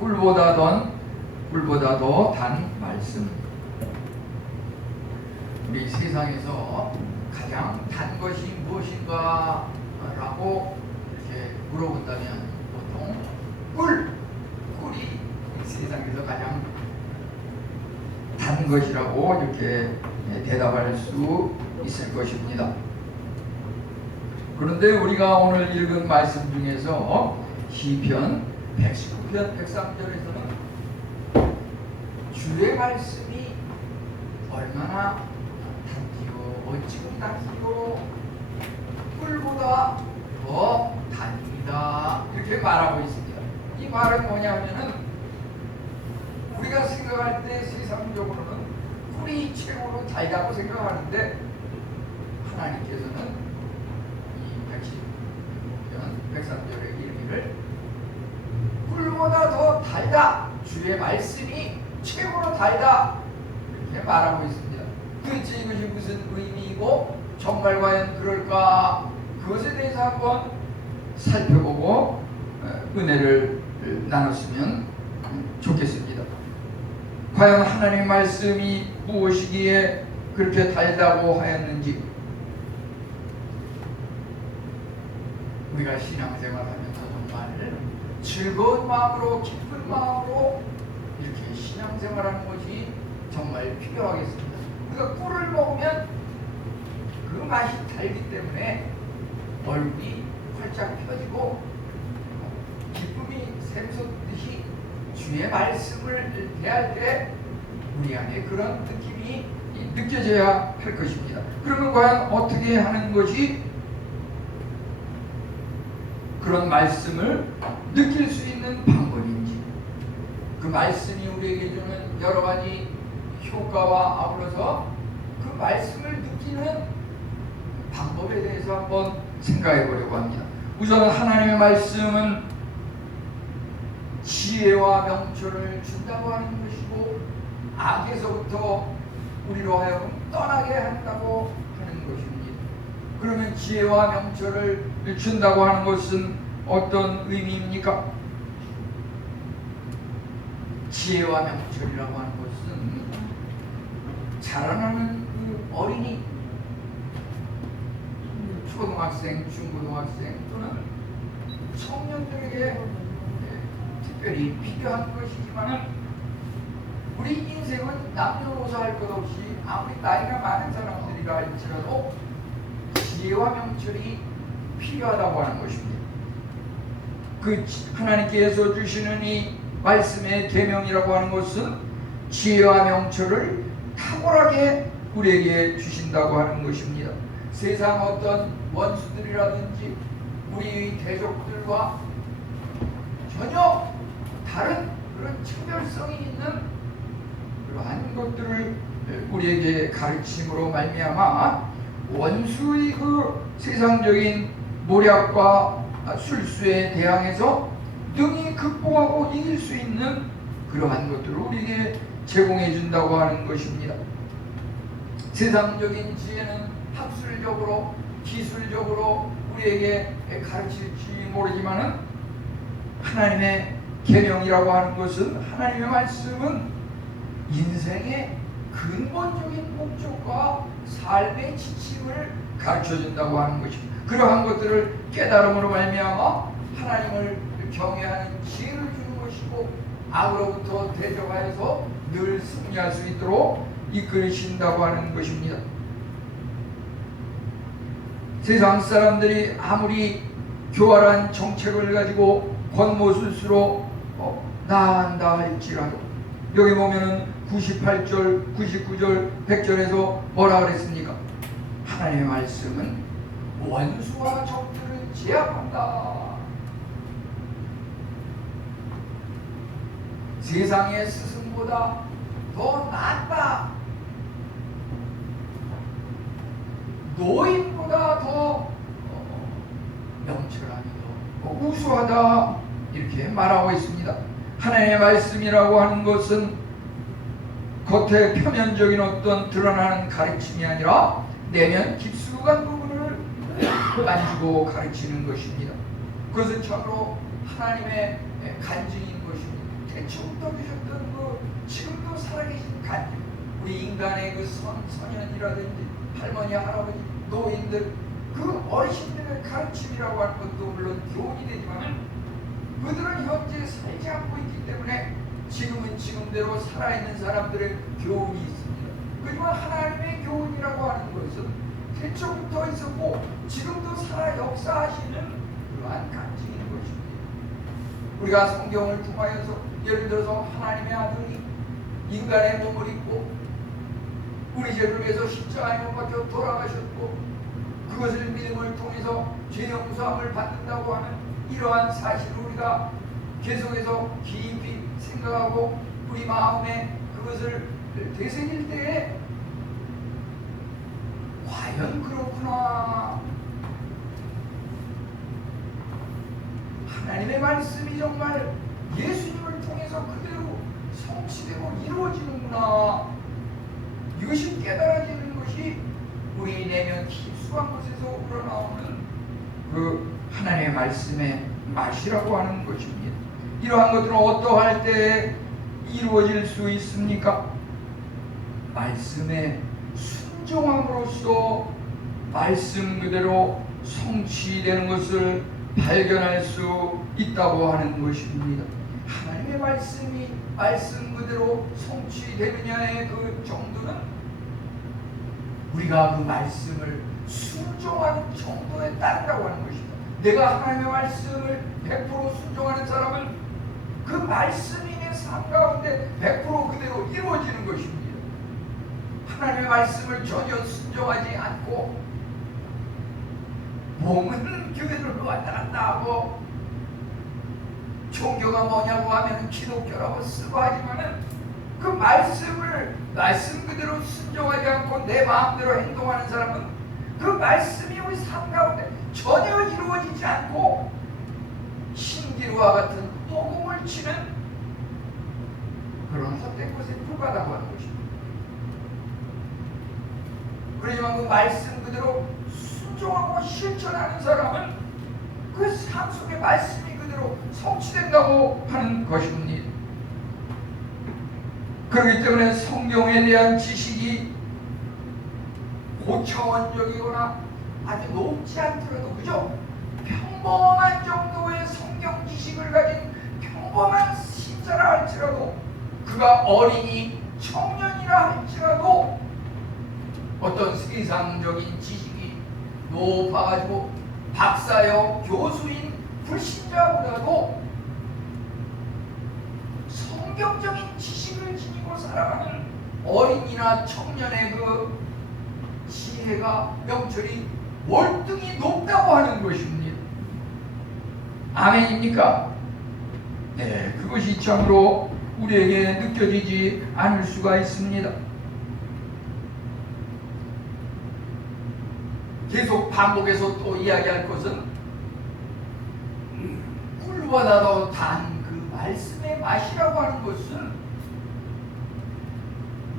꿀보다 더 단 말씀. 우리 세상에서 가장 단 것이 무엇인가 라고 이렇게 물어본다면 보통 꿀이 세상에서 가장 단 것이라고 이렇게 대답할 수 있을 것입니다. 그런데 우리가 오늘 읽은 말씀 중에서 시편 119편 103절에서는 주의 말씀이 얼마나 단지요 어찌고 단지요 꿀보다 더 단니다 이렇게 말하고 있습니다. 이 말은 뭐냐면은 우리가 생각할 때 세상적으로는 꿀이 최고로 달다고 생각하는데 하나님께서는 이 115편 103절의 의미를 꿀보다 더 달다, 주의 말씀이 최고로 달다 이렇게 말하고 있습니다. 도대체 이것이 무슨 의미이고 정말 과연 그럴까? 그것에 대해서 한번 살펴보고 은혜를 나눴으면 좋겠습니다. 과연 하나님의 말씀이 무엇이기에 그렇게 달다고 하였는지, 우리가 신앙생활하면서 정말 즐거운 마음으로 기쁜 마음으로 이렇게 신앙생활하는 것이 정말 필요하겠습니다. 우리가 꿀을 먹으면 그 맛이 달기 때문에 얼굴이 활짝 펴지고 기쁨이 샘솟듯이 주의 말씀을 대할 때 우리 안에 그런 느낌이 느껴져야 할 것입니다. 그러면 과연 어떻게 하는 것이 그런 말씀을 느낄 수 있는 방법인지, 그 말씀이 우리에게 주는 여러 가지 효과와 아울러서 그 말씀을 느끼는 방법에 대해서 한번 생각해 보려고 합니다. 우선 하나님의 말씀은 지혜와 명철을 준다고 하는 것이고 악에서부터 우리로 하여금 떠나게 한다고 하는 것입니다. 그러면 지혜와 명철을 준다고 하는 것은 어떤 의미입니까? 지혜와 명철이라고 하는 것은 자라나는 그 어린이, 초등학생, 중고등학생 또는 청년들에게 특별히 필요한 것이지만 우리 인생은 남녀노소 할 것 없이 아무리 나이가 많은 사람들이라 할지라도 지혜와 명철이 필요하다고 하는 것입니다. 그 하나님께서 주시는 이 말씀의 계명이라고 하는 것은 지혜와 명철을 탁월하게 우리에게 주신다고 하는 것입니다. 세상 어떤 원수들이라든지 우리 대적들과 전혀 다른 그런 차별성이 있는 그러한 것들을 우리에게 가르침으로 말미암아 원수의 그 세상적인 모략과 술수에 대항해서 능히 극복하고 이길 수 있는 그러한 것들을 우리에게 제공해 준다고 하는 것입니다. 세상적인 지혜는 학술적으로 기술적으로 우리에게 가르칠지 모르지만은 하나님의 계명이라고 하는 것은, 하나님의 말씀은 인생의 근본적인 목적과 삶의 지침을 가르쳐준다고 하는 것입니다. 그러한 것들을 깨달음으로 말미암아 하나님을 경외하는 지혜를 주는 것이고 악으로부터 대적하여서 늘 승리할 수 있도록 이끌으신다고 하는 것입니다. 세상 사람들이 아무리 교활한 정책을 가지고 권모술수로 나아간다 할지라도 여기 보면은 98절, 99절, 100절에서 뭐라 그랬습니까? 하나님의 말씀은 원수와 적들을 제압한다. 세상의 스승보다 더 낫다. 노인보다 더 명철하며 우수하다. 이렇게 말하고 있습니다. 하나님의 말씀이라고 하는 것은 겉에 표면적인 어떤 드러나는 가르침이 아니라 내면 깊숙한 부분을 만지고 가르치는 것입니다. 그것은 참으로 하나님의 간증인 것입니다. 대충부터 계셨던 지금도 살아계신 우리 인간의 선현이라든지 할머니, 할아버지, 노인들, 그 어르신들의 가르침이라고 하는 것도 물론 교훈이 되지만 그들은 현재 살지 않고 있기 때문에 지금은 지금대로 살아있는 사람들의 교훈이 있습니다. 그지만 하나님의 교훈이라고 하는 것은 태초부터 있었고 지금도 살아 역사하시는 그러한 가치인 것입니다. 우리가 성경을 통하여서 예를 들어서 하나님의 아들이 인간의 몸을 입고 우리 죄를 위해서 십자가에 못 박혀 돌아가셨고 그것을 믿음을 통해서 죄 용서함을 받는다고 하는 이러한 사실을 우리가 계속해서 깊이 생각하고 우리 마음에 그것을 되새길 때에 과연 그렇구나, 하나님의 말씀이 정말 예수님을 통해서 그대로 성취되고 이루어지는구나, 이것이 깨달아지는 것이 우리 내면 깊숙한 곳에서 우러나오는 그 하나님의 말씀의 맛이라고 하는 것입니다. 이러한 것들은 어떠할 때 이루어질 수 있습니까? 말씀에 순종함으로써 말씀 그대로 성취되는 것을 발견할 수 있다고 하는 것입니다. 하나님의 말씀이 말씀 그대로 성취되느냐의 그 정도는 우리가 그 말씀을 순종하는 정도에 따른다고 하는 것입니다. 내가 하나님의 말씀을 100% 순종하는 사람은 그 말씀이 내 삶 가운데 100% 그대로 이루어지는 것입니다. 하나님의 말씀을 전혀 순종하지 않고 몸은 교회를 왔다 갔다 하고 종교가 뭐냐고 하면 기독교라고 쓰고 하지만은 그 말씀 그대로 순종하지 않고 내 마음대로 행동하는 사람은 그 말씀이 우리 삶 가운데 전혀 이루어지지 않고 신기루와 같은 허공을 치는 그런 헛된 것에 불과하다고 하는 것입니다. 그렇지만 그 말씀 그대로 순종하고 실천하는 사람은 그 삶 속에 말씀이 그대로 성취된다고 하는 것입니다. 그렇기 때문에 성경에 대한 지식이 고차원적이거나 아주 높지 않더라도 그죠? 평범한 정도의 성경 지식을 가진 평범한 신자라 할지라도 그가 어린이, 청년이라 할지라도 어떤 세상적인 지식이 높아가지고 박사여, 교수인 불신자보다도 성경적인 지식을 지니고 살아가는 어린이나 청년의 그 지혜가 명철이 월등히 높다고 하는 것입니다. 아멘입니까? 네, 그것이 참으로 우리에게 느껴지지 않을 수가 있습니다. 계속 반복해서 또 이야기할 것은 꿀보다도 단 그 말씀의 맛이라고 하는 것은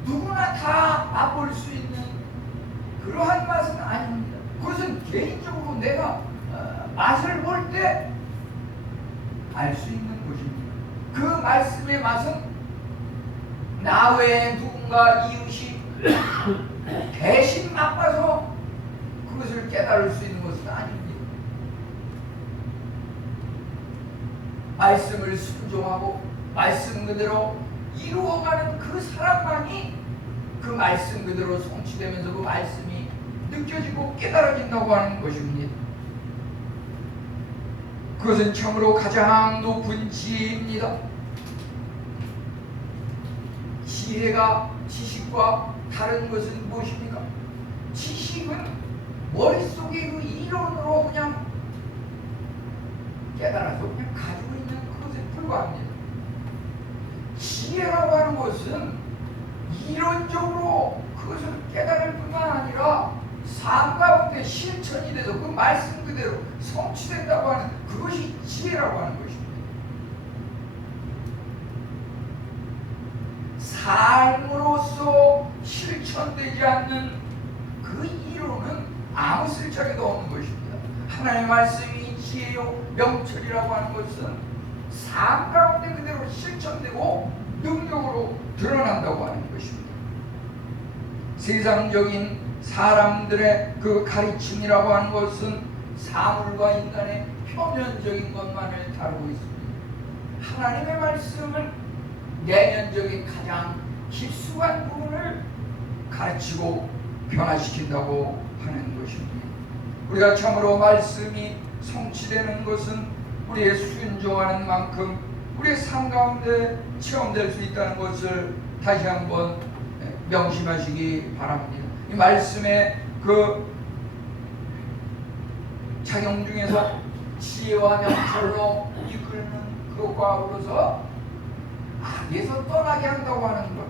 누구나 다 맛볼 수 있는 그러한 맛은 아닙니다. 그것은 개인적으로 내가 맛을 볼 때 알 수 있는 것입니다. 그 말씀의 맛은 나 외에 누군가 이웃이 대신 맛봐서 그것을 깨달을 수 있는 것은 아닙니다. 말씀을 순종하고 말씀 그대로 이루어가는 그 사람만이 그 말씀 그대로 성취되면서 그 말씀이 느껴지고 깨달아진다고 하는 것입니다. 그것은 참으로 가장 높은 지혜입니다. 지혜가 지식과 다른 것은 무엇입니까? 지식은 머릿속에 그 이론으로 그냥 깨달아서 그냥 가지고 있는 그것에 불과합니다. 지혜라고 하는 것은 이론적으로 그것을 깨달을 뿐만 아니라 삶 가운데 실천이 돼서 그 말씀 그대로 성취된다고 하는 그것이 지혜라고 하는 것입니다. 삶으로서 실천되지 않는 그 이론은 아무 쓸데기도 없는 것입니다. 하나님의 말씀이 지혜요 명철이라고 하는 것은 삶 가운데 그대로 실천되고 드러난다고 하는 것입니다. 세상적인 사람들의 그 가르침이라고 하는 것은 사물과 인간의 표면적인 것만을 다루고 있습니다. 하나님의 말씀은 내면적인 가장 깊숙한 부분을 가르치고 변화시킨다고 하는 것입니다. 우리가 참으로 말씀이 성취되는 것은 우리의 순종하는 만큼 우리의 삶 가운데 체험될 수 있다는 것을 다시 한번 명심하시기 바랍니다. 이 말씀의 그 작용 중에서 지혜와 명철로 이끌는 그것과 아울러서 악에서 떠나게 한다고 하는 것.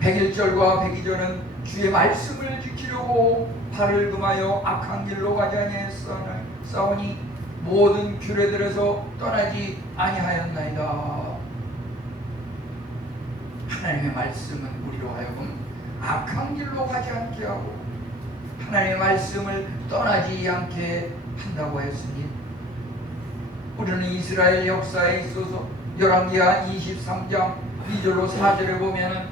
101절과 102절은 주의 말씀을 지키려고 발을 금하여 악한 길로 가지 아니하였사오니 모든 규례들에서 떠나지 아니하였나이다. 하나님의 말씀은 우리로 하여금 악한 길로 가지 않게 하고 하나님의 말씀을 떠나지 않게 한다고 했으니 우리는 이스라엘 역사에 있어서 열왕기하 23장 2절로 4절에 보면은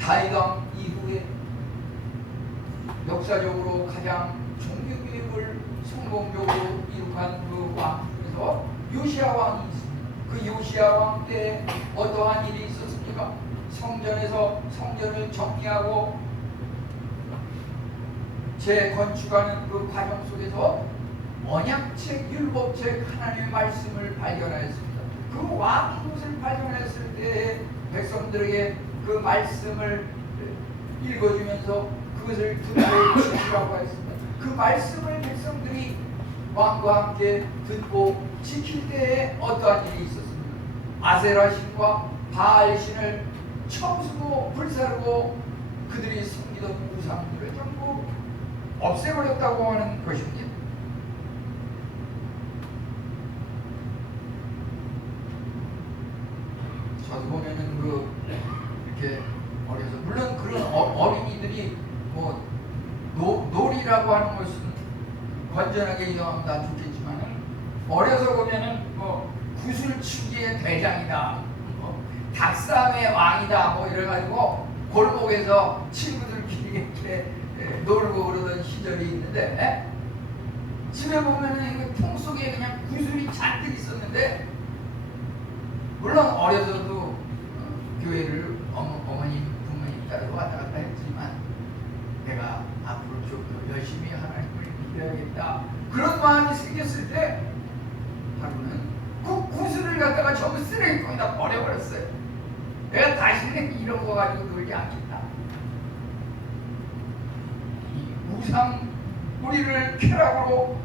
다윗왕 이후에 역사적으로 가장 종교개혁을 성공적으로 이룩한 그 왕 중에서 요시야 왕이 있습니다. 그 요시야 왕 때 어떠한 일이 있었습니까? 성전에서 성전을 정리하고 재건축하는 그 과정 속에서 언약책, 율법책, 하나님의 말씀을 발견하였습니다. 그 왕이 그것을 발견했을 때 백성들에게 그 말씀을 읽어주면서 그것을 듣고 지키라고 했습니다. 그 말씀을 백성들이 왕과 함께 듣고 지킬 때에 어떠한 일이 있었습니까? 아세라 신과 바알 신을 쳐부수고 불사르고 그들이 섬기던 우상들을 전부 없애버렸다고 하는 것입니다. 저도 보면은 이렇게 어려서 물론 그런 어린이들이 뭐 놀이라고 하는 것은 건전하게 이용하면 다 좋겠지만은 어려서 보면은 구슬치기의 대장이다, 닭싸움의 왕이다, 이래가지고 골목에서 친구들끼리 이렇게 놀고 그러던 시절이 있는데 집에 보면은 통 속에 그냥 구슬이 잔뜩 있었는데 물론 어려서도 교회를 어머님, 부모님 따라서 왔다 갔다 했지만 내가 앞으로 좀 더 열심히 하나님을 믿어야겠다 그런 마음이 생겼을 때 하루는 그 구슬을 갖다가 저 쓰레기통에다 버려버렸어요. 내가 다시는 이런 거 가지고 놀지 않겠다. 이 우상 우리를 쾌락으로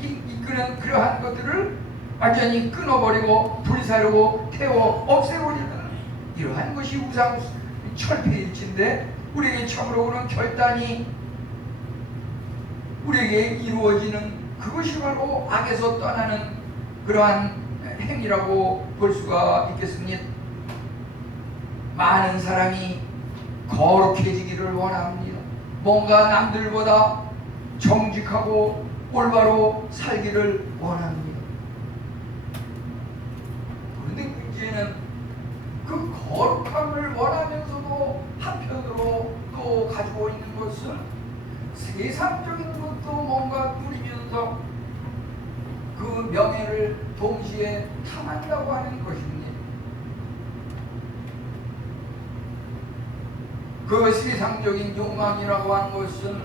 이끄는 그러한 것들을 완전히 끊어버리고 불사르고 태워 없애버리는 이러한 것이 우상 철폐일치인데 우리에게 참으로는 결단이 우리에게 이루어지는 그것이 바로 악에서 떠나는 그러한 행위라고 볼 수가 있겠습니다. 많은 사람이 거룩해지기를 원합니다. 뭔가 남들보다 정직하고 올바로 살기를 원합니다. 그런데 문제는 그 거룩함을 원하면서도 한편으로 또 가지고 있는 것은 세상적인 것도 뭔가 누리면서 그 명예를 동시에 탐한다고 하는 것입니다. 그 세상적인 욕망이라고 하는 것은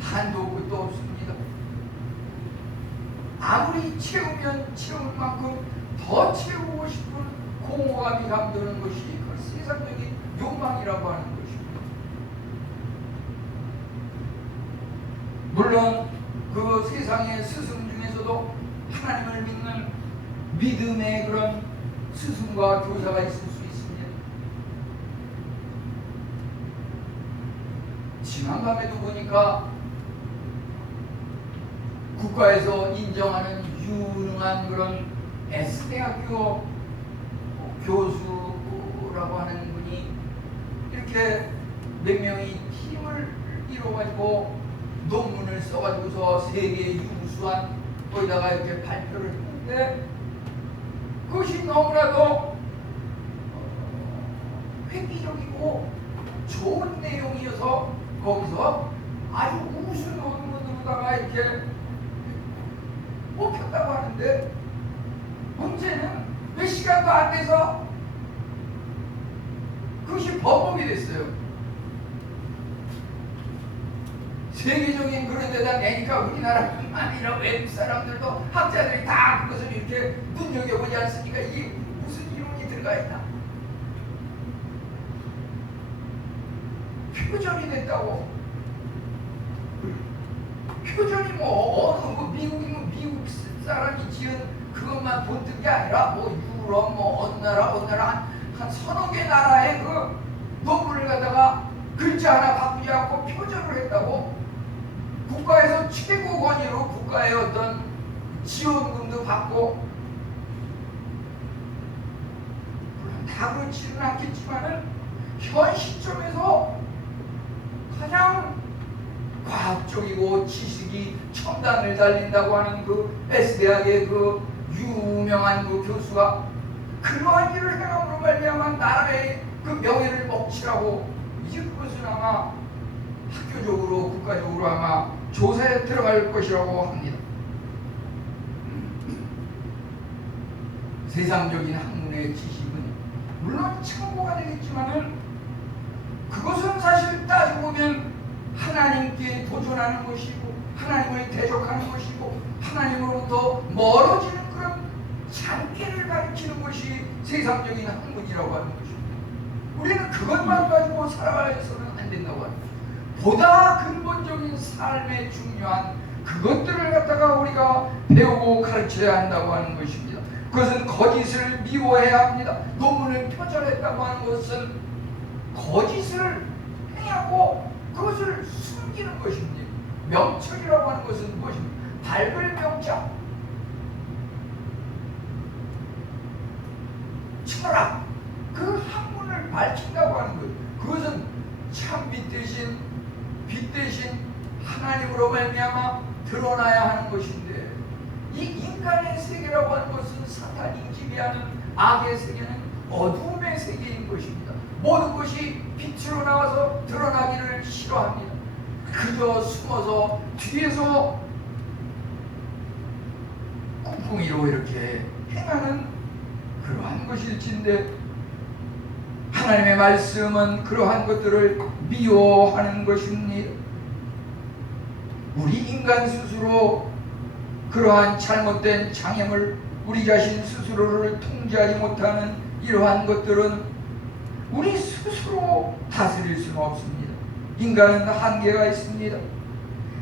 한도 끝도 없습니다. 아무리 채우면 채울 만큼 더 채우고 싶은 공허감이 감도는 것이 그 세상적인 욕망이라고 하는 것입니다. 물론 그 세상의 스승 중에서도 하나님을 믿는 믿음의 그런 스승과 교사가 있을 수 있습니다. 지난밤에도 보니까 국가에서 인정하는 유능한 그런 S대학교 교수라고 하는 분이 이렇게 몇 명이 팀을 이뤄가지고 논문을 써가지고서 세계 유수한 거기다가 이렇게 발표를 했는데 그것이 너무나도 획기적이고 좋은 내용이어서 거기서 아주 우수 논문으로다가 이렇게 뽑혔다고 하는데, 문제는 몇 시간도 안 돼서 그것이 번복이 됐어요. 세계적인 그런 데다 내니까 우리나라뿐만 아니라 외국 사람들도 학자들이 다 그것을 이렇게 눈여겨보지 않습니까? 이게 무슨 이론이 들어가 있나? 표절이 됐다고. 표절이 뭐 어느 뭐 미국이면 미국 사람이 지은 그것만 본뜬 게 아니라 뭐 유럽 뭐 어느 나라 한 서너 개 나라의 그 논문을 갖다가 글자 하나 바꾸지 않고 표절을 했다고. 국가에서 최고 권위로 국가의 어떤 지원금도 받고, 물론 다 그렇지는 않겠지만은 현 시점에서 가장 과학적이고 지식이 첨단을 달린다고 하는 그 S대학의 그 유명한 그 교수가 그러한 일을 행함으로 말미암아 나라의 그 명예를 먹칠하고, 이제 그것은 아마 학교적으로 국가적으로 아마 조사에 들어갈 것이라고 합니다. 세상적인 학문의 지식은 물론 참고가 되겠지만은 그것은 사실 따지고 보면 하나님께 도전하는 것이고 하나님을 대적하는 것이고 하나님으로부터 멀어지는 그런 장애를 가르치는 것이 세상적인 학문이라고 하는 것입니다. 우리는 그것만 가지고 살아가서는 안 된다고 합니다. 보다 근본적인 삶에 중요한 그것들을 갖다가 우리가 배우고 가르쳐야 한다고 하는 것입니다. 그것은 거짓을 미워해야 합니다. 논문을 표절했다고 하는 것은 거짓을 행하고 그것을 숨기는 것입니다. 명철이라고 하는 것은 무엇입니까? 밝을 명자, 철학, 그 학문을 밝힌다고 하는 것. 그것은 참빛 대신 하나님으로 말미암아 드러나야 하는 것인데, 이 인간의 세계라고 하는 것은 사탄이 지배하는 악의 세계는 어두움의 세계인 것입니다. 모든 것이 빛으로 나와서 드러나기를 싫어합니다. 그저 숨어서 뒤에서 꿍꿍이로 이렇게 행하는 그러한 것일진데, 하나님의 말씀은 그러한 것들을 미워하는 것입니다. 우리 인간 스스로 그러한 잘못된 장애물, 우리 자신 스스로를 통제하지 못하는 이러한 것들은 우리 스스로 다스릴 수는 없습니다. 인간은 한계가 있습니다.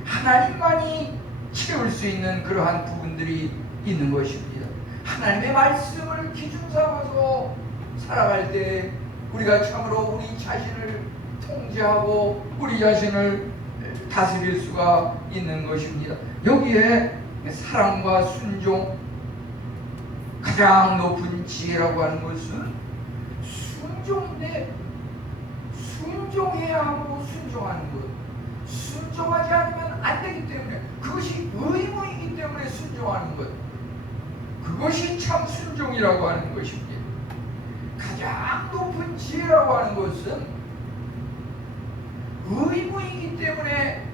하나님만이 채울 수 있는 그러한 부분들이 있는 것입니다. 하나님의 말씀을 기준 삼아서 살아갈 때 우리가 참으로 우리 자신을 통제하고 우리 자신을 다스릴 수가 있는 것입니다. 여기에 사랑과 순종, 가장 높은 지혜라고 하는 것은 순종인데, 순종해야 하고 순종하는 것, 순종하지 않으면 안 되기 때문에, 그것이 의무이기 때문에 순종하는 것, 그것이 참 순종이라고 하는 것입니다. 가장 높은 지혜라고 하는 것은 의무이기 때문에,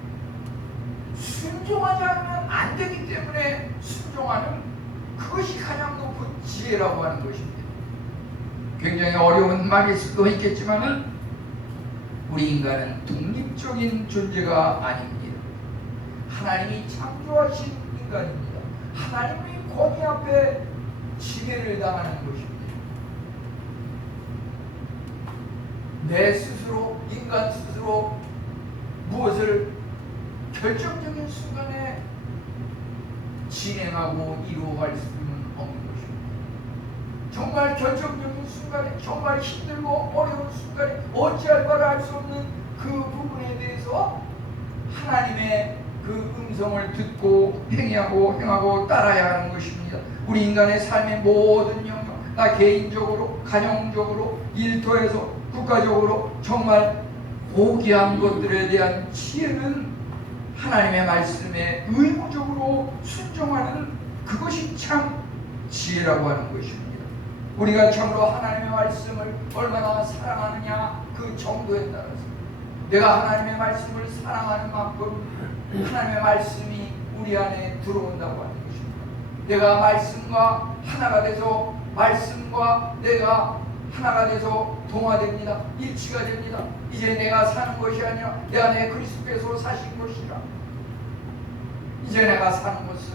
순종하지 않으면 안 되기 때문에 순종하는 그것이 가장 높은 지혜라고 하는 것입니다. 굉장히 어려운 말일 수도 있겠지만은 우리 인간은 독립적인 존재가 아닙니다. 하나님이 창조하신 인간입니다. 하나님의 권위 앞에 지배를 당하는 것입니다. 내 스스로, 인간 스스로 무엇을 결정적인 순간에 진행하고 이루어갈 수는 없는 것입니다. 정말 결정적인 순간에, 정말 힘들고 어려운 순간에 어찌할 바를 알 수 없는 그 부분에 대해서 하나님의 그 음성을 듣고 행하고 따라야 하는 것입니다. 우리 인간의 삶의 모든 영역, 나 개인적으로, 가정적으로, 일터에서, 국가적으로 정말 고귀한 것들에 대한 지혜는 하나님의 말씀에 의무적으로 순종하는 그것이 참 지혜라고 하는 것입니다. 우리가 참으로 하나님의 말씀을 얼마나 사랑하느냐 그 정도에 따라서 내가 하나님의 말씀을 사랑하는 만큼 하나님의 말씀이 우리 안에 들어온다고 하는 것입니다. 내가 말씀과 하나가 돼서 말씀과 내가 하나가 돼서 동화됩니다. 일치가 됩니다. 이제 내가 사는 것이 아니라 내 안에 그리스도께서 사신 것이라. 이제 내가 사는 것은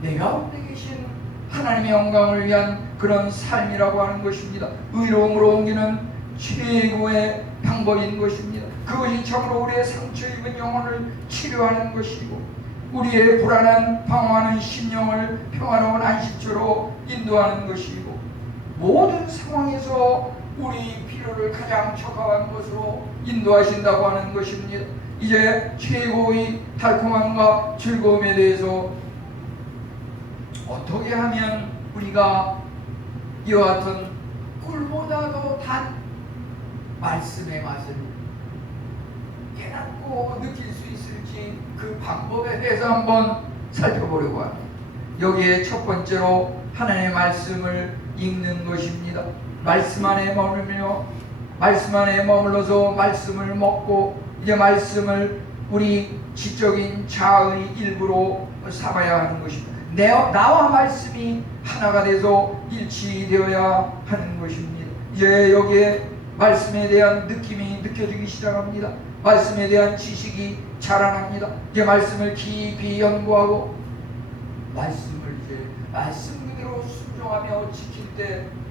내 가운데 계신 하나님의 영광을 위한 그런 삶이라고 하는 것입니다. 의로움으로 옮기는 최고의 방법인 것입니다. 그것이 참으로 우리의 상처 입은 영혼을 치료하는 것이고 우리의 불안한 방황하는 심령을 평화로운 안식처로 인도하는 것이고 모든 상황에서 우리 필요를 가장 적합한 것으로 인도하신다고 하는 것입니다. 이제 최고의 달콤함과 즐거움에 대해서 어떻게 하면 우리가 이와 같은 꿀보다도 단 말씀의 맛을 깨닫고 느낄 수 있을지 그 방법에 대해서 한번 살펴보려고 합니다. 여기에 첫 번째로 하나님의 말씀을 읽는 것입니다. 말씀 안에 머물며 말씀 안에 머물러서 말씀을 먹고 이제 말씀을 우리 지적인 자아의 일부로 삼아야 하는 것입니다. 나와 말씀이 하나가 돼서 일치되어야 하는 것입니다. 이제 여기에 말씀에 대한 느낌이 느껴지기 시작합니다. 말씀에 대한 지식이 자라납니다. 이제 말씀을 깊이 연구하고 말씀을 이제 말씀 그대로 순종하며 지킬 때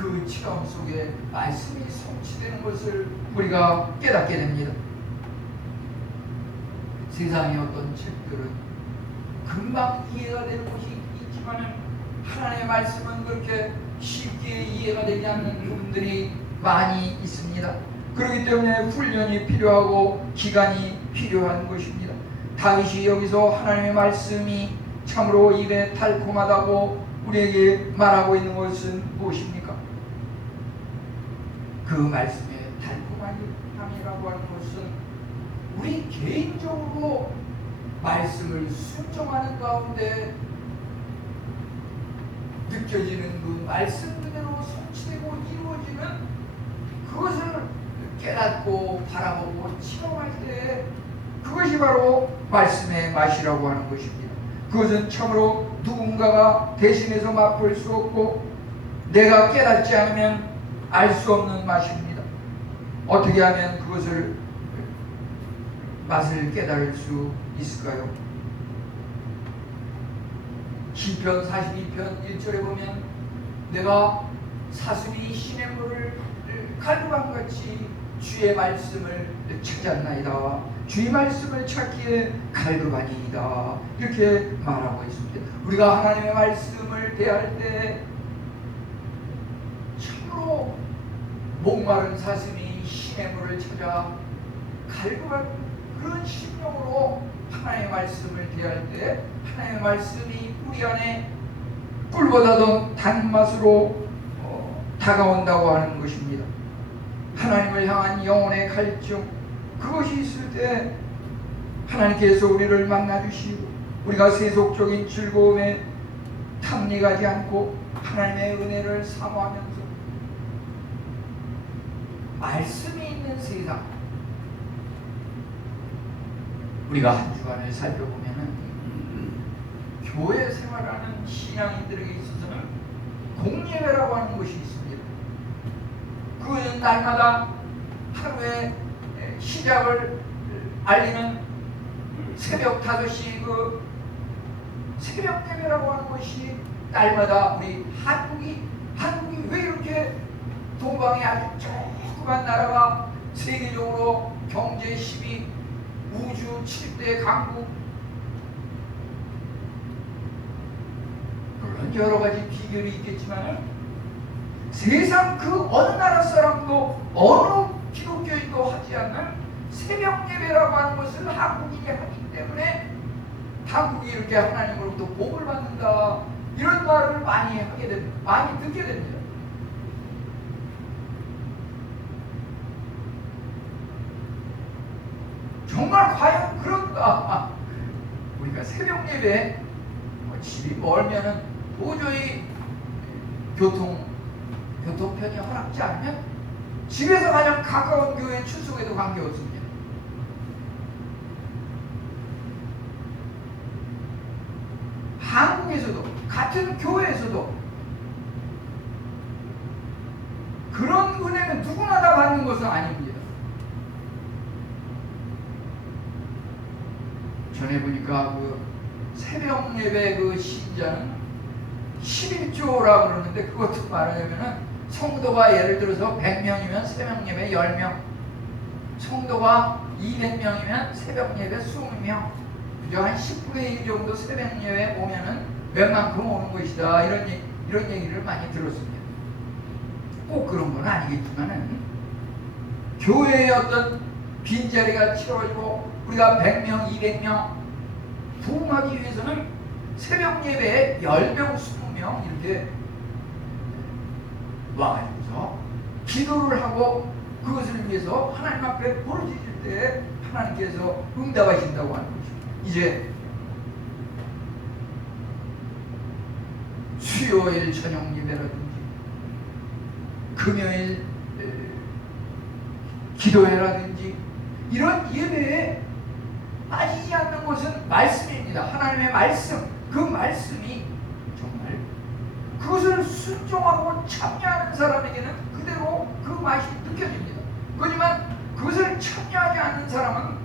그 체험 속에 말씀이 성취되는 것을 우리가 깨닫게 됩니다. 세상의 어떤 책들은 금방 이해가 되는 것이 있지만 하나님의 말씀은 그렇게 쉽게 이해가 되지 않는 부분들이 많이 있습니다. 그렇기 때문에 훈련이 필요하고 기간이 필요한 것입니다. 다윗이 여기서 하나님의 말씀이 참으로 입에 달콤하다고 우리에게 말하고 있는 것은 무엇입니까? 그 말씀의 달콤함이라고 하는 것은 우리 개인적으로 말씀을 순종하는 가운데 느껴지는 그 말씀 그대로 성취되고 이루어지는 그것을 깨닫고 바라보고 체험할 때 그것이 바로 말씀의 맛이라고 하는 것입니다. 그것은 참으로 누군가가 대신해서 맛볼 수 없고 내가 깨닫지 않으면 알 수 없는 맛입니다. 어떻게 하면 그것을 맛을 깨달을 수 있을까요? 시편 42편 1절에 보면 내가 사슴이 시냇물을 갈구함같이 주의 말씀을 찾았나이다. 주의 말씀을 찾기에 갈급하니이다. 이렇게 말하고 있습니다. 우리가 하나님의 말씀을 대할 때 참으로 목마른 사슴이 시냇물을 찾아 갈급한 그런 심령으로 하나님의 말씀을 대할 때 하나님의 말씀이 우리 안에 꿀보다도 단맛으로 다가온다고 하는 것입니다. 하나님을 향한 영혼의 갈증 그것이 있을 때 하나님께서 우리를 만나주시고 우리가 세속적인 즐거움에 탐닉하지 않고 하나님의 은혜를 사모하면서 말씀이 있는 세상 우리가 한 주간을 살펴보면은 교회 생활하는 신앙인들에게 있어서는 공예회라고 하는 것이 있습니다. 그것은 날마다 하루의 시작을 알리는 새벽 5시 그 새벽 예배라고 하는 것이 날마다 우리 한국이 왜 이렇게 동방에 아주 조그만 나라가 세계적으로 경제 10위 우주 7대 강국 물론 여러 가지 비결이 있겠지만 세상 그 어느 나라 사람도 어느 기독교인도 하지 않는 새벽 예배라고 하는 것을 한국인이 하기 때문에 한국이 이렇게 하나님으로부터 복을 받는다 이런 말을 많이 하게 됩니다. 많이 듣게 됩니다. 정말 과연 그런가? 우리가 새벽 예배 집이 멀면은 도저히 교통편이 허락지 않으면 집에서 가장 가까운 교회에 출석해도 관계없습니다. 한국에서도 같은 교회에서도 그런 은혜는 누구나 다 받는 것은 아닙니다. 전에 보니까 그 새벽 예배 그 신자는 11조라고 그러는데, 그것도 말하자면은 성도가 예를 들어서 100명이면 새벽 예배 10명, 성도가 200명이면 새벽 예배 20명, 그저 한 10분의 1 정도 새벽 예배 오면은 웬만큼 오는 것이다, 이런 얘기를 많이 들었습니다. 꼭 그런 건 아니겠지만은 교회의 어떤 빈자리가 채워지고 우리가 100명, 200명 부흥하기 위해서는 새벽 예배에 10명, 20명 이렇게 와가지고서 기도를 하고 그것을 위해서 하나님 앞에 부르짖을 때 하나님께서 응답하신다고 하는 거죠. 이제 수요일 저녁 예배라든지 금요일 기도회라든지 이런 예배에 빠지지 않는 것은 말씀입니다. 하나님의 말씀, 그 말씀이 정말 그것을 순종하고 참여하는 사람에게는 그대로 그 맛이 느껴집니다. 하지만 그것을 참여하지 않는 사람은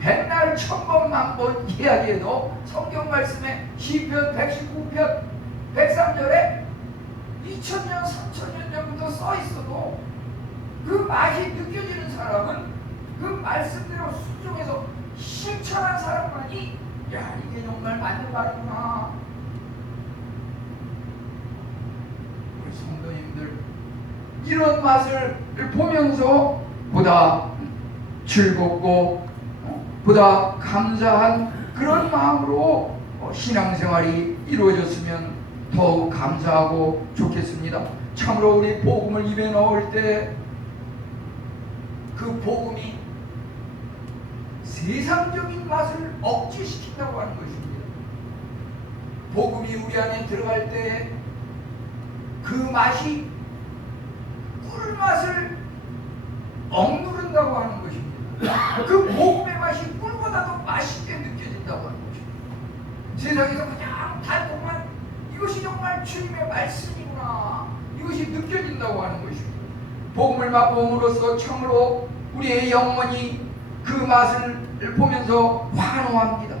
백날 천번 만번 이야기해도 성경 말씀에 시편 119편 103절에 2000년 3000년 전부터 써 있어도 그 맛이 느껴지는 사람은 그 말씀대로 순종해서 실천한 사람만이 야, 이게 정말 맞는 말이구나. 우리 성도님들 이런 맛을 보면서 보다 즐겁고 보다 감사한 그런 마음으로 신앙생활이 이루어졌으면 더욱 감사하고 좋겠습니다. 참으로 우리 복음을 입에 넣을 때 그 복음이 세상적인 맛을 억제시킨다고 하는 것입니다. 복음이 우리 안에 들어갈 때 그 맛이 꿀맛을 억누른다고 하는 것입니다. 그 복음의 맛이 꿀보다도 맛있게 느껴진다고 하는 것입니다. 세상에서 그냥 달콤한 이것이 정말 주님의 말씀이구나, 이것이 느껴진다고 하는 것입니다. 복음을 맛봄으로써 참으로 우리의 영혼이 그 맛을 보면서 환호합니다.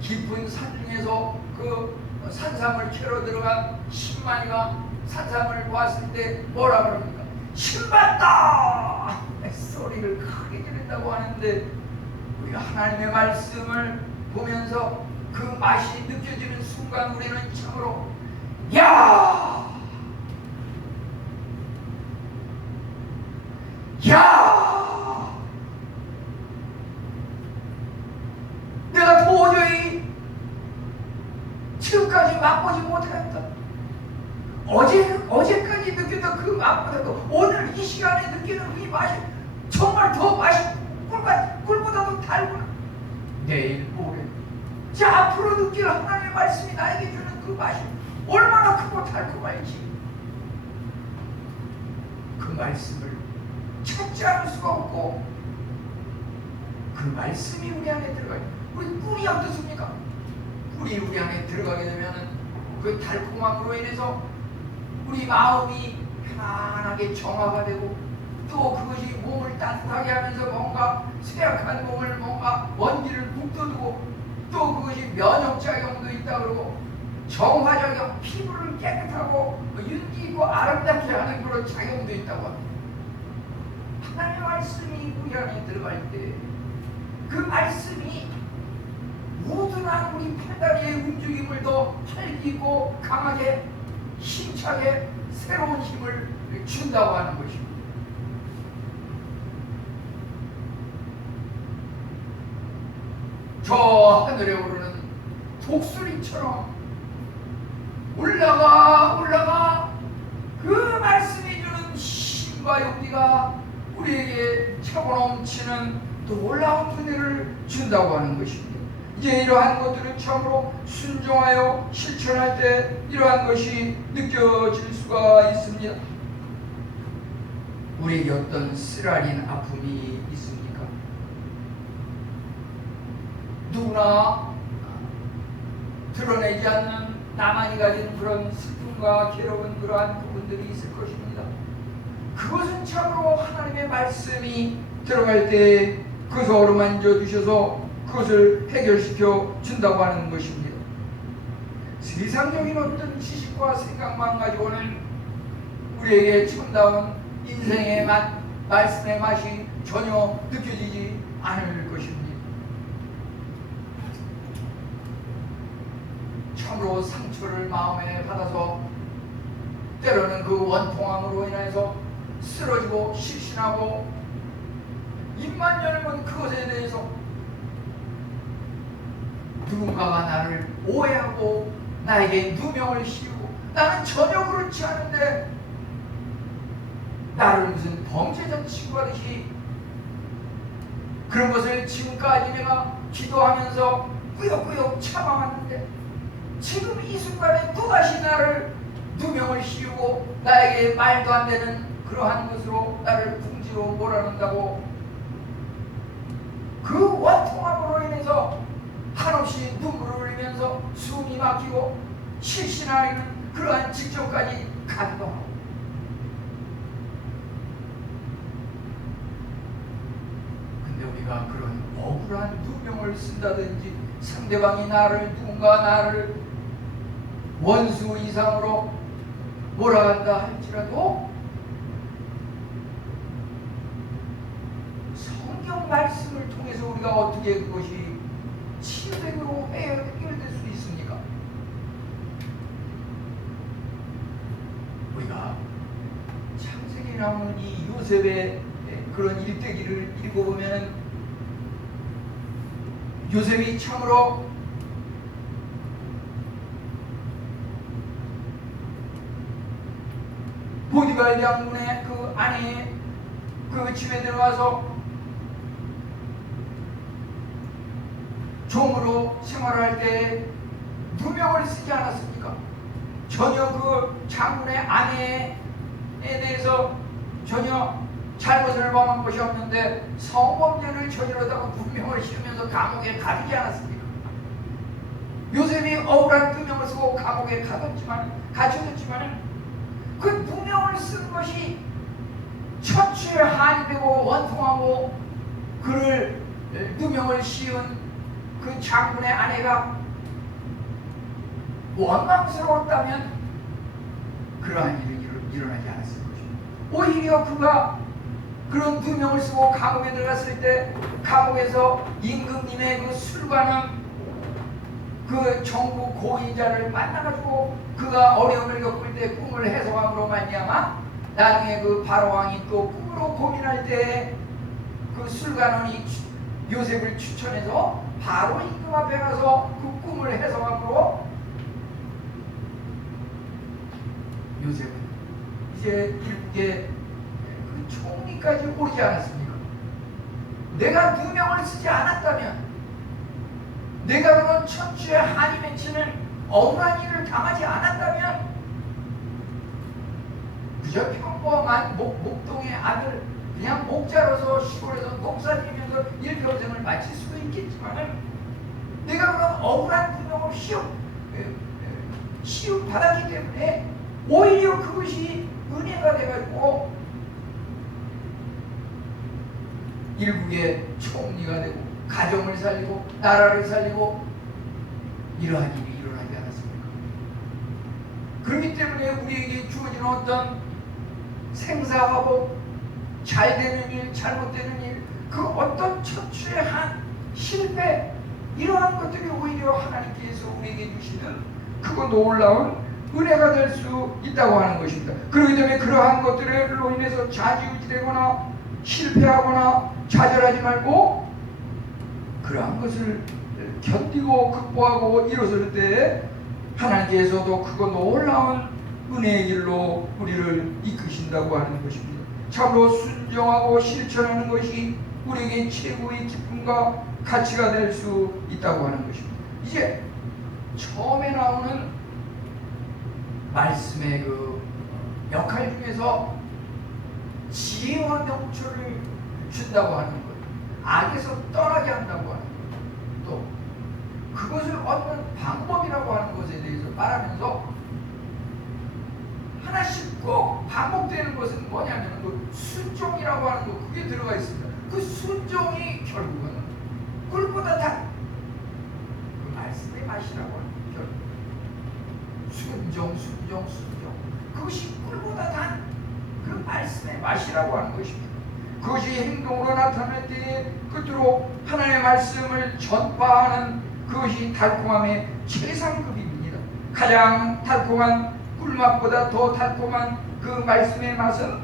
깊은 산 중에서 그 산삼을 캐러 들어간 신만이가 산삼을 봤을 때 뭐라 그럽니까? 신받다! 소리를 크게 지른다고 하는데, 우리가 하나님의 말씀을 보면서 그 맛이 느껴지는 순간 우리는 참으로 야! 내가 도저히 지금까지 맛보지 못했다. 어제까지 느꼈던 그 맛보다도 오늘 이 시간에 느끼는 이 맛이 정말 더 맛있고 꿀보다도 달구나. 내일 모레 자 앞으로 느낄 하나님의 말씀이 나에게 주는 그 맛이 얼마나 크고 달콤할지, 그 말씀을 찾지 않을 수가 없고, 그 말씀이 우리 안에 들어가요. 우리 꿀이 어떻습니까? 꿀이 우리 안에 들어가게 되면은 그 달콤함으로 인해서 우리 마음이 편안하게 정화가 되고, 또 그것이 몸을 따뜻하게 하면서 뭔가 쇠약한 몸을 뭔가 먼지를 묶어두고, 또 그것이 면역작용도 있다 그러고 정화작용, 피부를 깨끗하고 윤기 있고 아름답게 하는 그런 작용도 있다고 합니다. 하나님의 말씀이 우리 안에 들어갈 때 그 말씀이 모든한 우리 팔다리의 움직임을 더 활기있고 강하게 힘차게 새로운 힘을 준다고 하는 것입니다. 저 하늘에 오르는 독수리처럼 올라가 그 말씀이 주는 힘과 용기가 우리에게 차고 넘치는 놀라운 은혜를 준다고 하는 것입니다. 이제 이러한 것들을 참으로 순종하여 실천할 때 이러한 것이 느껴질 수가 있습니다. 우리에게 어떤 쓰라린 아픔이 있습니까? 누구나 드러내지 않는 나만이 가진 그런 슬픔과 괴로운 그러한 부분들이 있을 것입니다. 그것은 참으로 하나님의 말씀이 들어갈 때 그것을 어루만져 주셔서 그것을 해결시켜 준다고 하는 것입니다. 세상적인 어떤 지식과 생각만 가지고는 우리에게 참다운 인생의 맛, 말씀의 맛이 전혀 느껴지지 않을 것입니다. 참으로 상처를 마음에 받아서 때로는 그 원통함으로 인해서 쓰러지고 실신하고 입만 열면 그것에 대해서 누군가가 나를 오해하고 나에게 누명을 씌우고 나는 전혀 그렇지 않은데 나를 무슨 범죄자 취급하듯이 그런 것을 지금까지 내가 기도하면서 꾸역꾸역 참아왔는데 지금 이 순간에 또다시 나를 누명을 씌우고 나에게 말도 안 되는 그러한 것으로 나를 궁지로 몰아넣는다고 그 원통함으로 인해서 한없이 눈물을 흘리면서 숨이 막히고 실신하는 그러한 직전까지 가기도 하고 근데 우리가 그런 억울한 누명을 쓴다든지 상대방이 누군가 나를 원수 이상으로 몰아간다 할지라도 성경 말씀을 통해서 우리가 어떻게 그것이 치유되고 해결될 수 있습니까? 우리가 창세기에 나오는 이 요셉의 그런 일대기를 읽어보면 요셉이 참으로 보디발 장군의 그 아내의 그 집에 들어가서 종으로 생활할 때 누명을 쓰지 않았습니까? 전혀 그 장군의 아내에 대해서 전혀 잘못을 범한 것이 없는데 성범죄를 저지르다가 누명을 씌우면서 감옥에 가두지 않았습니까? 요셉이 억울한 누명을 쓰고 감옥에 갇혀졌지만 그 누명을 쓴 것이 천추의 한이 되고 원통하고 그를 누명을 씌운 그 장군의 아내가 원망스러웠다면 그러한 일이 일어나지 않았을 것입니다. 오히려 그가 그런 누명을 쓰고 감옥에 들어갔을 때 감옥에서 임금님의 그 술관은 그 정부 고위자를 만나가지고 그가 어려움을 겪을 때 꿈을 해석함으로 말미암아 나중에 그 바로왕이 또 꿈으로 고민할 때 그 술관원이 요셉을 추천해서 바로 임금 앞에 가서 그 꿈을 해석함으로 요셉은 이제 일국의 그 총리까지 오르지 않았습니까? 내가 누명을 쓰지 않았다면 내가 그런 천추의 한이 맺히는 억울한 일을 당하지 않았다면 그저 평범한 목동의 아들 그냥 목자로서 시골에서 농사지으면서 일평생을 마칠 수도 있겠지만 내가 그런 억울한 누명을 시험 받았기 때문에 오히려 그것이 은혜가 돼가지고 일국의 총리가 되고 가정을 살리고 나라를 살리고 이러한 일이 일어나지 않았습니까? 그렇기 때문에 우리에게 주어진 어떤 생사화복, 잘 되는 일, 잘못되는 일, 그 어떤 처추의 한 실패 이러한 것들이 오히려 하나님께서 우리에게 주시는 그거 놀라운 은혜가 될 수 있다고 하는 것입니다. 그렇기 때문에 그러한 것들로 인해서 좌지우지되거나 실패하거나 좌절하지 말고 그러한 것을 견디고 극복하고 일어설 때 하나님께서도 그거 놀라운 은혜의 길로 우리를 이끄신다고 하는 것입니다. 참으로 순종하고 실천하는 것이 우리에게 최고의 기쁨과 가치가 될 수 있다고 하는 것입니다. 이제 처음에 나오는 말씀의 그 역할 중에서 지혜와 명철을 준다고 하는 것, 악에서 떠나게 한다고 하는 것, 또 그것을 얻는 방법이라고 하는 것에 대해서 말하면서 하나씩 꼭 반복되는 것은 뭐냐면 그 순종이라고 하는 것, 그게 들어가 있습니다. 그 순종이 결국은 꿀보다 단 그 말씀의 맛이라고 하는 것, 결국 순종. 그것이 꿀보다 단 그 말씀의 맛이라고 하는 것입니다. 그것이 행동으로 나타날 때에 끝으로 하나님의 말씀을 전파하는 그것이 달콤함의 최상급입니다. 가장 달콤한 꿀맛보다 더 달콤한 그 말씀의 맛은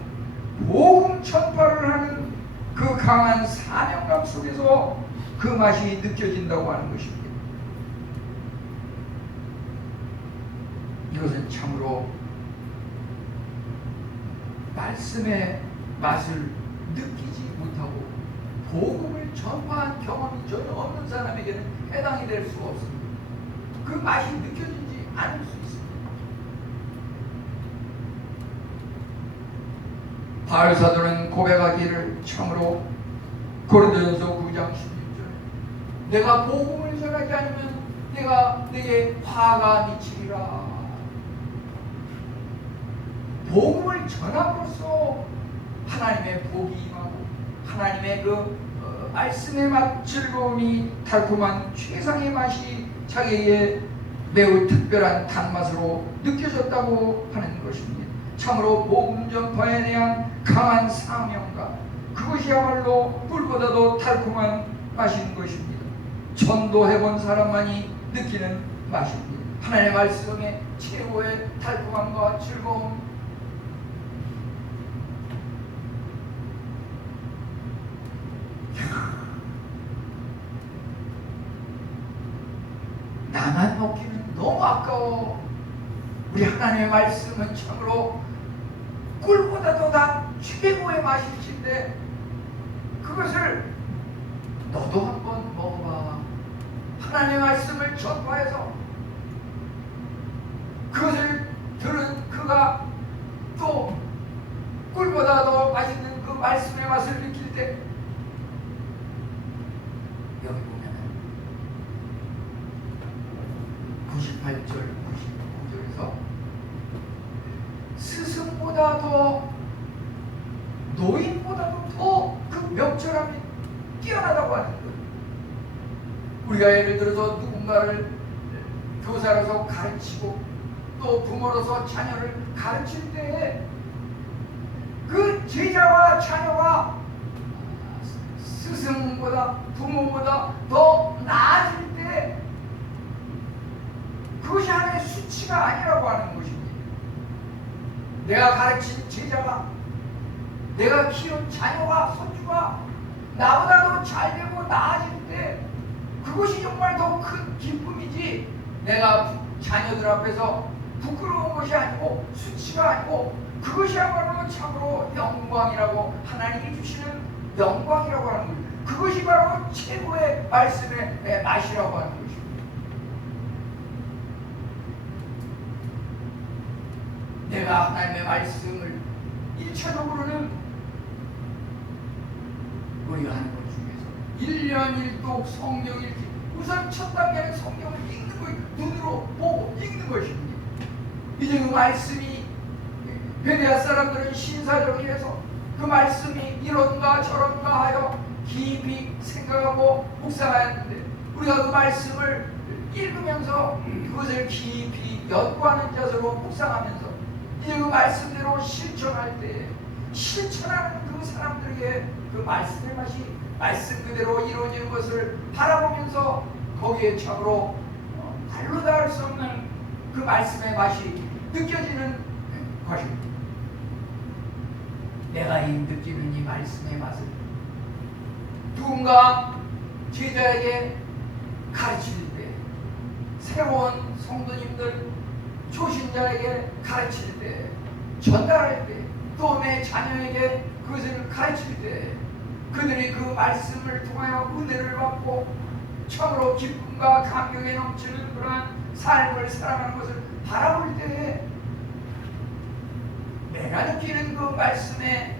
복음 전파를 하는 그 강한 사명감 속에서 그 맛이 느껴진다고 하는 것입니다. 이것은 참으로 말씀의 맛을 느끼지 못하고 복음을 전파한 경험이 전혀 없는 사람에게는 해당이 될 수가 없습니다. 그 맛이 느껴지지 않을 수 있습니다. 바울 사도는 고백하기를 참으로 고린도전서 9장 16절 내가 복음을 전하지 않으면 내게 화가 미치리라. 복음을 전함으로써 하나님의 복이 임하고 하나님의 그 말씀의 맛, 즐거움이 달콤한 최상의 맛이 자기에게 매우 특별한 단맛으로 느껴졌다고 하는 것입니다. 참으로 복음 전파에 대한 강한 사명감, 그것이야말로 꿀보다도 달콤한 맛인 것입니다. 전도해본 사람만이 느끼는 맛입니다. 하나님의 말씀의 최고의 달콤함과 즐거움, 나만 먹기는 너무 아까워. 우리 하나님의 말씀은 참으로 꿀보다도 다 최고의 맛일진데 그것을 너도 한번 먹어봐. 하나님의 말씀을 전파해서 그것을 들은 그가 또 꿀보다 더 맛있는 그 말씀의 맛을 느낄 때 여기 보면 98절, 99절에서 스승보다 더 노인보다도 더 그 명철함이 뛰어나다고 하는 거예요. 우리가 예를 들어서 누군가를 교사로서 가르치고 또 부모로서 자녀를 가르칠 때에 그 제자와 자녀가 스승보다 부모보다 더 나아질 때 그것이 하나의 수치가 아니라고 하는 것입니다. 내가 가르친 제자가, 내가 키운 자녀가, 손주가 나보다 더 잘되고 나아질 때 그것이 정말 더 큰 기쁨이지, 내가 자녀들 앞에서 부끄러운 것이 아니고 수치가 아니고 그것이야말로 참으로 영광이라고, 하나님이 주시는 영광이라고 하는 거예요. 그것이 바로 최고의 말씀의 맛이라고 하는 것입니다. 내가 하나님의 말씀을 1차적으로는 우리가 하는 것 중에서 1년 1독 성경 읽기, 우선 첫 단계는 성경을 읽는 것, 눈으로 보고 읽는 것입니다. 이제 그 말씀이 베레아 사람들은 신사적이라서 그 말씀이 이런가 저런가 하여 깊이 생각하고 묵상하였는데 우리가 그 말씀을 읽으면서 그것을 깊이 연구하는 자세로 묵상하면서 이제 그 말씀대로 실천할 때 실천하는 그 사람들에게 그 말씀의 맛이 말씀 그대로 이루어지는 것을 바라보면서 거기에 참으로 말로 다 할 수 없는 그 말씀의 맛이 느껴지는 것입니다. 내가 느끼는 이 말씀의 맛을 누군가 제자에게 가르칠 때, 새로운 성도님들 초신자에게 가르칠 때, 전달할 때, 또 내 자녀에게 그것을 가르칠 때 그들이 그 말씀을 통하여 은혜를 받고 참으로 기쁨과 감격에 넘치는 그러한 삶을 살아가는 것을 바라볼 때에 내가 느끼는 그 말씀의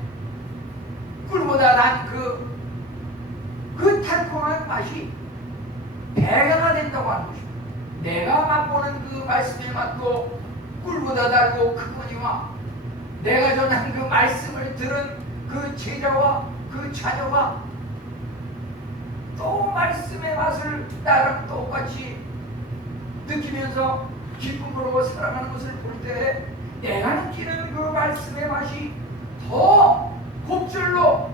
꿀보다 난 그 달콤한 맛이 배가가 된다고 하는 것입니다. 내가 맛보는 그 말씀의 맛도 꿀보다 달고 크거니와 내가 전한 그 말씀을 들은 그 제자와 그 자녀가 또 말씀의 맛을 나랑 똑같이 느끼면서 기쁨으로 살아가는 것을 볼 때 내가 느끼는 그 말씀의 맛이 더 곱절로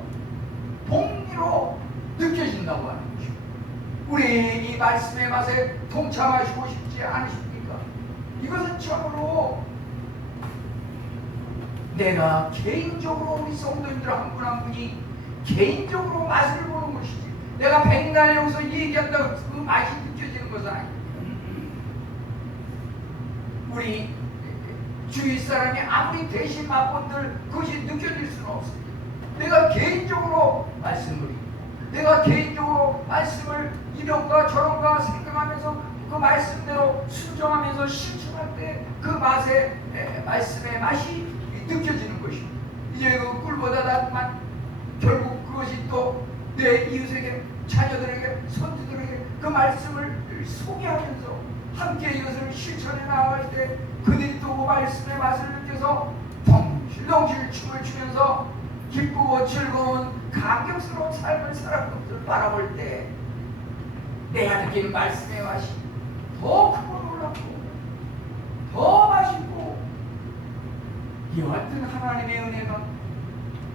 복리로 느껴진다고 하는 것입니다. 우리 이 말씀의 맛에 동참하시고 싶지 않으십니까? 이것은 참으로 내가 개인적으로 우리 성도님들 한 분 한 분이 개인적으로 맛을 보는 것이지 내가 백날 여기서 얘기한다고 그 맛이 느껴지는 것은 아닙니다. 우리 주위 사람이 아무리 대신 맛본들 그것이 느껴질 수는 없습니다. 내가 개인적으로 말씀을 읽고 내가 개인적으로 말씀을 이런가 저런가 생각하면서 그 말씀대로 순종하면서 실천할 때 그 맛의 말씀의 맛이 느껴지는 것입니다. 이제 그 꿀보다 단 맛 결국 그것이 또 내 이웃에게 자녀들에게 손주들에게 그 말씀을 소개하면서 함께 이것을 실천해 나아갈 때 그들이 또 그 말씀의 맛을 느껴서 덩실덩실 춤을 추면서 기쁘고 즐거운 감격스러운 삶을 살아가는 것을 바라볼 때 내가 느끼는 말씀의 맛이 더 크고 놀랍고 더 맛있고 이와 같은 하나님의 은혜가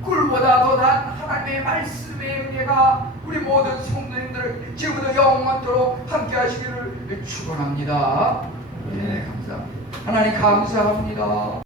꿀보다 더 단 하나님의 말씀의 은혜가 우리 모든 성도님들 지금부터 영원토록 함께 하시기를 축원합니다. 네, 감사합니다. 하나님 감사합니다.